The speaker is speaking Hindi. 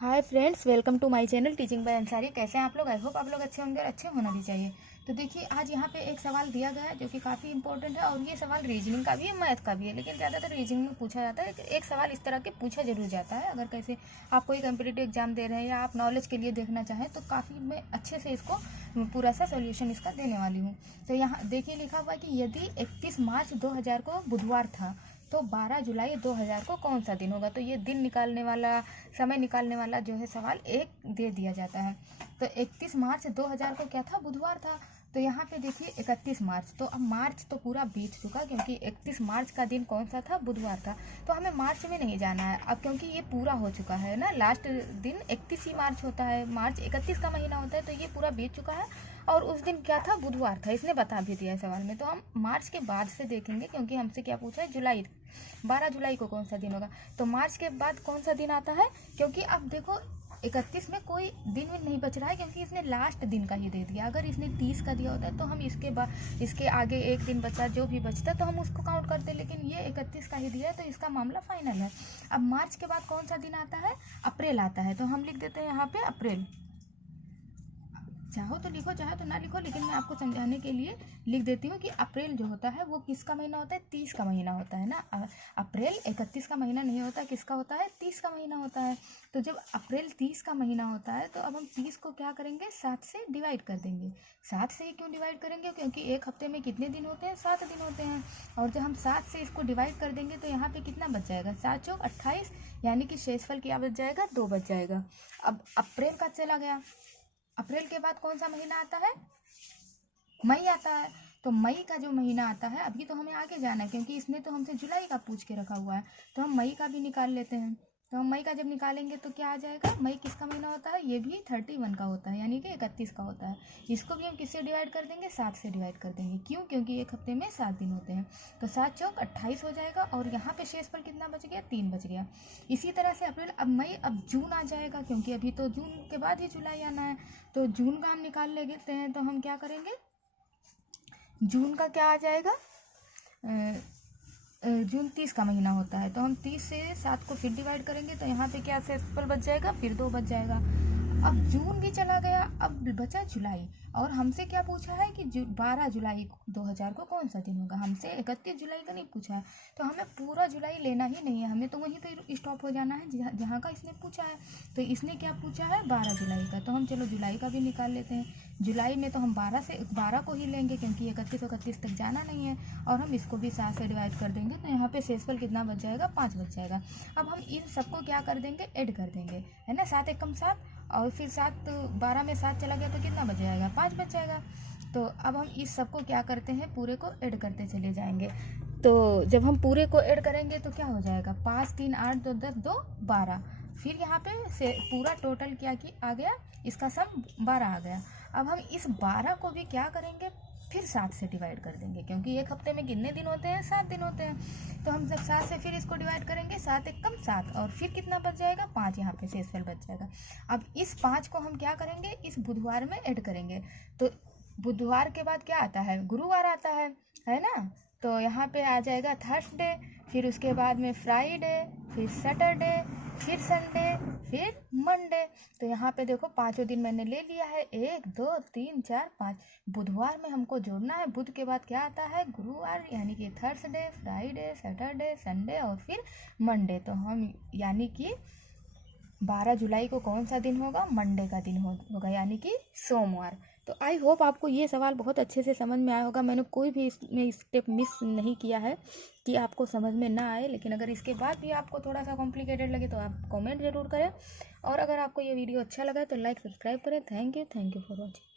Hi friends, welcome to my channel teaching by Ansari. कैसे हैं आप लोग? आई होप आप लोग अच्छे होंगे और अच्छे होना भी चाहिए। तो देखिए, आज यहाँ पे एक सवाल दिया गया है जो कि काफ़ी इंपॉर्टेंट है, और ये सवाल रीजनिंग का भी है, मैथ का भी है, लेकिन ज़्यादातर रीजनिंग में पूछा जाता है। एक सवाल इस तरह के पूछा जरूर जाता है। अगर कैसे आप कोई कंपिटिटिव एग्जाम दे रहे हैं या आप नॉलेज के लिए देखना चाहें तो काफ़ी मैं अच्छे से इसको पूरा सा सोल्यूशन इसका देने वाली हूँ। तो यहाँ देखिए, लिखा हुआ है कि यदि 31 मार्च 2000 को बुधवार था तो 12 जुलाई 2000 को कौन सा दिन होगा। तो ये दिन निकालने वाला, समय निकालने वाला जो है सवाल एक दे दिया जाता है। तो 31 मार्च 2000 को क्या था? बुधवार था। तो यहाँ पे देखिए 31 मार्च, तो अब मार्च तो पूरा बीत चुका, क्योंकि 31 मार्च का दिन कौन सा था? बुधवार था। तो हमें मार्च में नहीं जाना है अब, क्योंकि ये पूरा हो चुका है ना। लास्ट दिन 31 ही मार्च होता है, मार्च 31 का महीना होता है, तो ये पूरा बीत चुका है। और उस दिन क्या था? बुधवार था, इसने बता भी दिया है सवाल में। तो हम मार्च के बाद से देखेंगे, क्योंकि हमसे क्या पूछा है? जुलाई। 12 जुलाई को कौन सा दिन होगा? तो मार्च के बाद कौन सा दिन आता है? क्योंकि अब देखो 31 में कोई दिन भी नहीं बच रहा है, क्योंकि इसने लास्ट दिन का ही दे दिया। अगर इसने 30 का दिया होता तो हम इसके बाद इसके आगे एक दिन बचा, जो भी बचता तो हम उसको काउंट करते, लेकिन ये 31 का ही दिया है, तो इसका मामला फाइनल है। अब मार्च के बाद कौन सा दिन आता है? अप्रैल आता है। तो हम लिख देते हैं यहाँ पे अप्रैल। चाहो तो लिखो, चाहो तो ना लिखो, लेकिन मैं आपको समझाने के लिए लिख देती हूँ कि अप्रैल जो होता है वो किसका महीना होता है? 30 का महीना होता है ना। अप्रैल 31 का महीना नहीं होता, किसका होता है? 30 का महीना होता है। तो जब अप्रैल 30 का महीना होता है तो अब हम 30 को क्या करेंगे? 7 से डिवाइड कर देंगे। 7 से ही क्यों डिवाइड करेंगे? क्योंकि एक हफ्ते में कितने दिन होते हैं? 7 दिन होते हैं। और जब हम 7 से इसको डिवाइड कर देंगे तो यहाँ पे कितना बच जाएगा? 7 चौक 28, यानी कि शेषफल क्या बच जाएगा? 2 बच जाएगा। अब अप्रैल का चला गया। अप्रैल के बाद कौन सा महीना आता है? मई आता है। तो मई का जो महीना आता है, अभी तो हमें आगे जाना है, क्योंकि इसने तो हमसे जुलाई का पूछ के रखा हुआ है। तो हम मई का भी निकाल लेते हैं। तो हम मई का जब निकालेंगे तो क्या आ जाएगा? मई किसका महीना होता है? ये भी 31 का होता है, यानी कि 31 का होता है। इसको भी हम किससे डिवाइड कर देंगे? 7 से डिवाइड कर देंगे। क्यों? क्योंकि एक हफ्ते में 7 दिन होते हैं। तो 7 चौक 28 हो जाएगा, और यहाँ पे शेष पर कितना बच गया? 3 बच गया। इसी तरह से अप्रैल, अब मई, अब जून आ जाएगा, क्योंकि अभी तो जून के बाद ही जुलाई आना है। तो जून का हम निकाल लेते हैं। तो हम क्या करेंगे? जून का क्या आ जाएगा? जून 30 का महीना होता है। तो हम 30 से 7 को फिर डिवाइड करेंगे, तो यहाँ पे क्या शेषफल बच जाएगा? फिर 2 बच जाएगा। अब जून भी चला गया, अब बचा जुलाई। और हमसे क्या पूछा है कि 12 जुलाई 2000 को कौन सा दिन होगा? हमसे 31 जुलाई का नहीं पूछा है। तो हमें पूरा जुलाई लेना ही नहीं है, हमें तो वहीं पे स्टॉप हो जाना है जहाँ का इसने पूछा है। तो इसने क्या पूछा है? 12 जुलाई का। तो हम चलो जुलाई का भी निकाल लेते हैं। जुलाई में तो हम 12 को ही लेंगे, क्योंकि 31 तक जाना नहीं है। और हम इसको भी 7 से डिवाइड कर देंगे, तो यहाँ पे शेषफल कितना बच जाएगा? 5 बच जाएगा। अब हम इन सबको क्या कर देंगे? ऐड कर देंगे, है ना। 7 एकम 7, और फिर 7, 12 में 7 चला गया तो कितना बच जाएगा? 5 बच जाएगा। तो अब हम इस सबको क्या करते हैं? पूरे को ऐड करते चले जाएंगे। तो जब हम पूरे को ऐड करेंगे तो क्या हो जाएगा? 5 3 8 2 10 2 12। फिर यहाँ पे से पूरा टोटल क्या की आ गया? इसका सम 12 आ गया। अब हम इस 12 को भी क्या करेंगे? फिर 7 से डिवाइड कर देंगे, क्योंकि एक हफ्ते में कितने दिन होते हैं? 7 दिन होते हैं। तो हम जब 7 से फिर इसको डिवाइड करेंगे, 7 एकम 7, और फिर कितना बच जाएगा? 5 यहाँ पे शेषफल बच जाएगा। अब इस 5 को हम क्या करेंगे? इस बुधवार में ऐड करेंगे। तो बुधवार के बाद क्या आता है? गुरुवार आता है ना। तो यहाँ पे आ जाएगा थर्सडे, फिर उसके बाद में फ्राइडे, फिर सैटरडे, फिर संडे, फिर मंडे। तो यहाँ पे देखो 5 दिन मैंने ले लिया है, 1 2 3 4 5। बुधवार में हमको जोड़ना है। बुध के बाद क्या आता है? गुरुवार, यानी कि थर्सडे, फ्राइडे, सैटरडे, संडे और फिर मंडे। तो हम यानी कि 12 जुलाई को कौन सा दिन होगा? मंडे का दिन होगा, यानी कि सोमवार। तो आई होप आपको ये सवाल बहुत अच्छे से समझ में आया होगा। मैंने कोई भी इसमें स्टेप मिस नहीं किया है कि आपको समझ में ना आए, लेकिन अगर इसके बाद भी आपको थोड़ा सा कॉम्प्लिकेटेड लगे तो आप कमेंट ज़रूर करें। और अगर आपको ये वीडियो अच्छा लगा तो लाइक सब्सक्राइब करें। Thank you for watching.